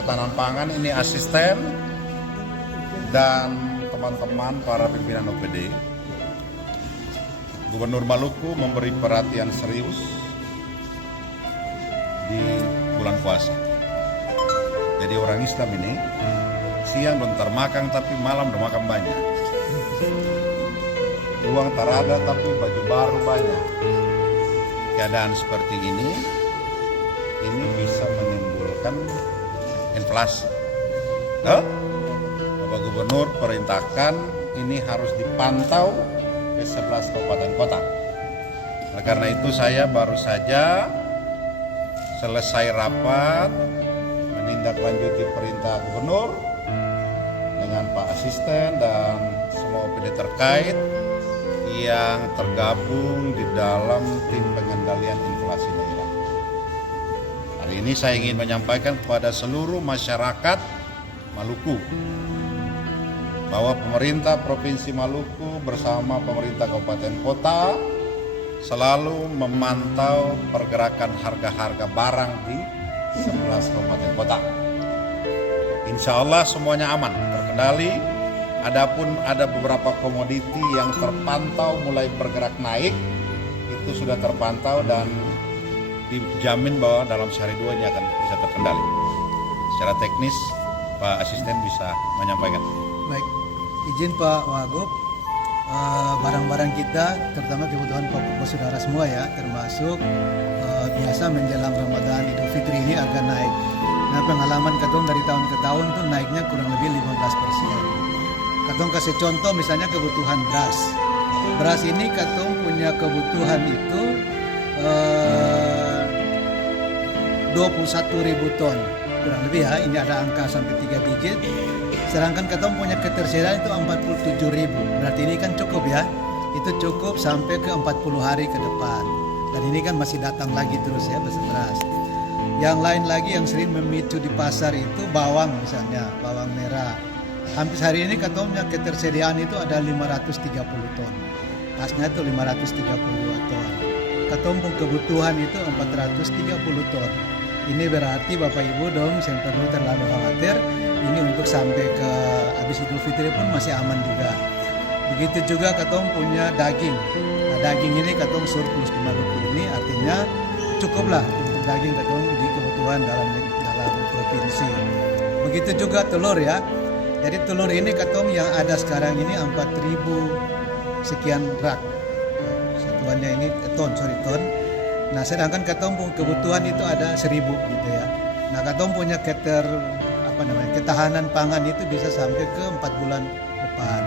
Ketahanan pangan ini asisten dan teman-teman para pimpinan OPD. Gubernur Maluku memberi perhatian serius di bulan puasa. Jadi orang Islam ini siang bentar makan tapi malam udah makan banyak. Uang tak ada tapi baju baru banyak. Keadaan seperti ini bisa menimbulkan inflasi. Bapak Gubernur perintahkan ini harus dipantau ke 11 kabupaten kota. Oleh karena itu saya baru saja selesai rapat menindaklanjuti perintah Gubernur dengan Pak Asisten dan semua OPD terkait yang tergabung di dalam tim pengendalian inflasi daerah. Hari ini saya ingin menyampaikan kepada seluruh masyarakat Maluku bahwa pemerintah Provinsi Maluku bersama pemerintah kabupaten kota selalu memantau pergerakan harga-harga barang di 11 kabupaten kota. Insya Allah semuanya aman, terkendali. Adapun ada beberapa komoditi yang terpantau mulai bergerak naik, itu sudah terpantau dan dijamin bahwa dalam sehari dua ini akan bisa terkendali. Secara teknis Pak Asisten bisa menyampaikan. Baik, izin Pak Wagub, barang-barang kita terutama kebutuhan pokok saudara semua ya, termasuk biasa menjelang Ramadan Idul Fitri ini agak naik. Nah, pengalaman katong dari tahun ke tahun tuh naiknya kurang lebih 15%. Katong kasih contoh misalnya kebutuhan beras. Beras ini katong punya kebutuhan itu 21.000 ton. Kurang lebih ya, ini ada angka sampai 3 digit. Sedangkan katong punya ketersediaan itu 47.000. Berarti ini kan cukup ya. Itu cukup sampai ke 40 hari ke depan. Dan ini kan masih datang lagi terus ya beras. Yang lain lagi yang sering memicu di pasar itu bawang misalnya, bawang merah. Hampir hari ini katongnya ketersediaan itu ada 530 ton. Pasnya itu 532 ton. Katong kebutuhan itu 430 ton. Ini berarti Bapak Ibu dong, saya perlu terlalu khawatir. Ini untuk sampai ke habis Idul Fitri pun masih aman juga. Begitu juga katong punya daging. Nah, daging ini katong surplus di Maluku ini artinya cukuplah untuk daging katong di kebutuhan dalam provinsi. Begitu juga telur ya. Jadi telur ini katong yang ada sekarang ini 4.000 sekian rak. Satuannya ini ton. Nah, sedangkan katong kebutuhan itu ada 1.000 gitu ya. Nah, katong punya ketahanan pangan itu bisa sampai ke 4 bulan depan.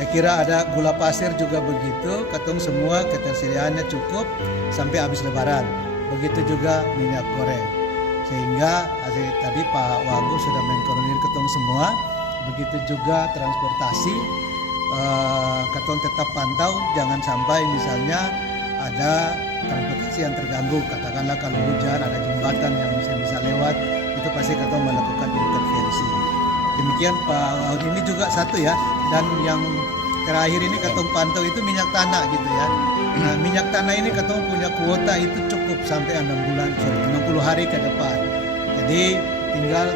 Saya kira ada gula pasir juga begitu, katong semua ketersediaannya cukup sampai habis lebaran. Begitu juga minyak goreng. Sehingga tadi Pak Wagub sudah mengkoordinir ketong semua. Begitu juga transportasi, katong tetap pantau jangan sampai misalnya ada transportasi yang terganggu. Katakanlah kalau hujan ada jembatan yang bisa lewat, itu pasti katong melakukan intervensi. Demikian Pak Wagub, ini juga satu ya. Dan yang terakhir ini katong pantau itu minyak tanah gitu ya. Nah, minyak tanah ini katong punya kuota itu cukup sampai 60 hari ke depan. Jadi tinggal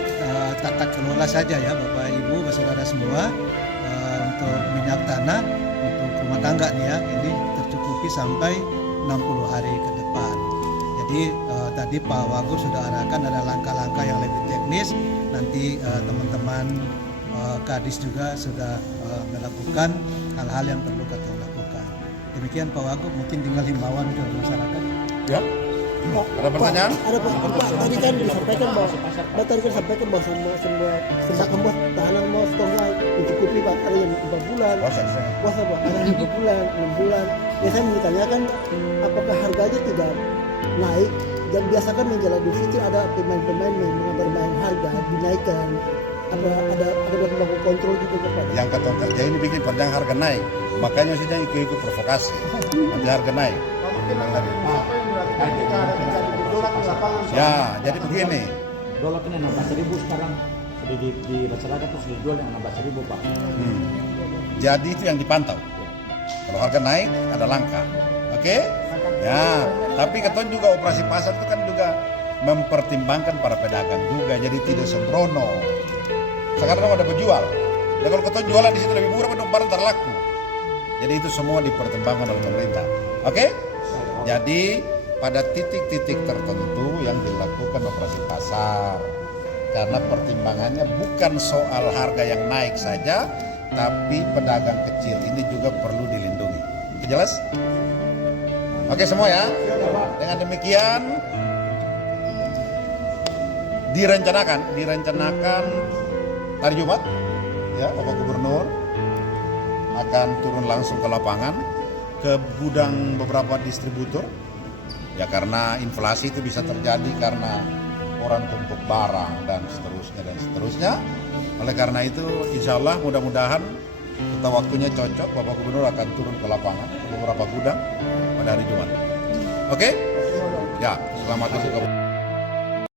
tata kelola saja ya Bapak Ibu, saudara semua, untuk minyak tanah untuk rumah tangga nih ya, ini tercukupi sampai 60 hari ke depan. Jadi tadi Pak Wagub sudah arahkan ada langkah-langkah yang lebih teknis. Nanti teman-teman Kadis juga sudah melakukan hal-hal yang perlu kita lakukan. Demikian Pak Wagub, mungkin tinggal himbauan ke masyarakat. Ya. Ada pertanyaan? Ada Pak. Tadi kan disampaikan bahwa semua membuat tahanan mau stoknya mencukupi Pak. Ada yang 4 bulan. Puasa Pak. Ada yang 2 bulan, 6 bulan. Ya saya menanyakan apakah harganya tidak naik? Dan biasakan menjelang Idul Fitri ada pemain-pemain yang bermain harga dinaikkan. Ada baku kontrol gitu Pak. Yang katong kerja ini bikin panjang harga naik. Makanya sudah ikut provokasi. Nanti harga naik. Ya, jadi begini. Dolar ini 16.000 sekarang sudah di masyarakat itu sudah dijual yang 16.000 Pak. Jadi itu yang dipantau. Kalau harga naik ada langkah. Oke? Ya, tapi keton juga operasi pasar itu kan juga mempertimbangkan para pedagang juga, jadi tidak sembrono. Sekarang ada penjual. Dan kalau keton jualan di situ lebih murah, barang terlaku. Jadi itu semua dipertimbangkan oleh pemerintah. Oke? Jadi pada titik-titik tertentu yang dilakukan operasi pasar. Karena pertimbangannya bukan soal harga yang naik saja, tapi pedagang kecil ini juga perlu dilindungi. Jelas? Oke semua ya. Dengan demikian direncanakan hari Jumat ya, Bapak Gubernur akan turun langsung ke lapangan, ke gudang beberapa distributor ya, karena inflasi itu bisa terjadi karena orang tumpuk barang dan seterusnya. Oleh karena itu insya Allah mudah-mudahan kita waktunya cocok, Bapak Gubernur akan turun ke lapangan ke beberapa gudang pada hari Jumat. Oke? Ya, selamat berbuka.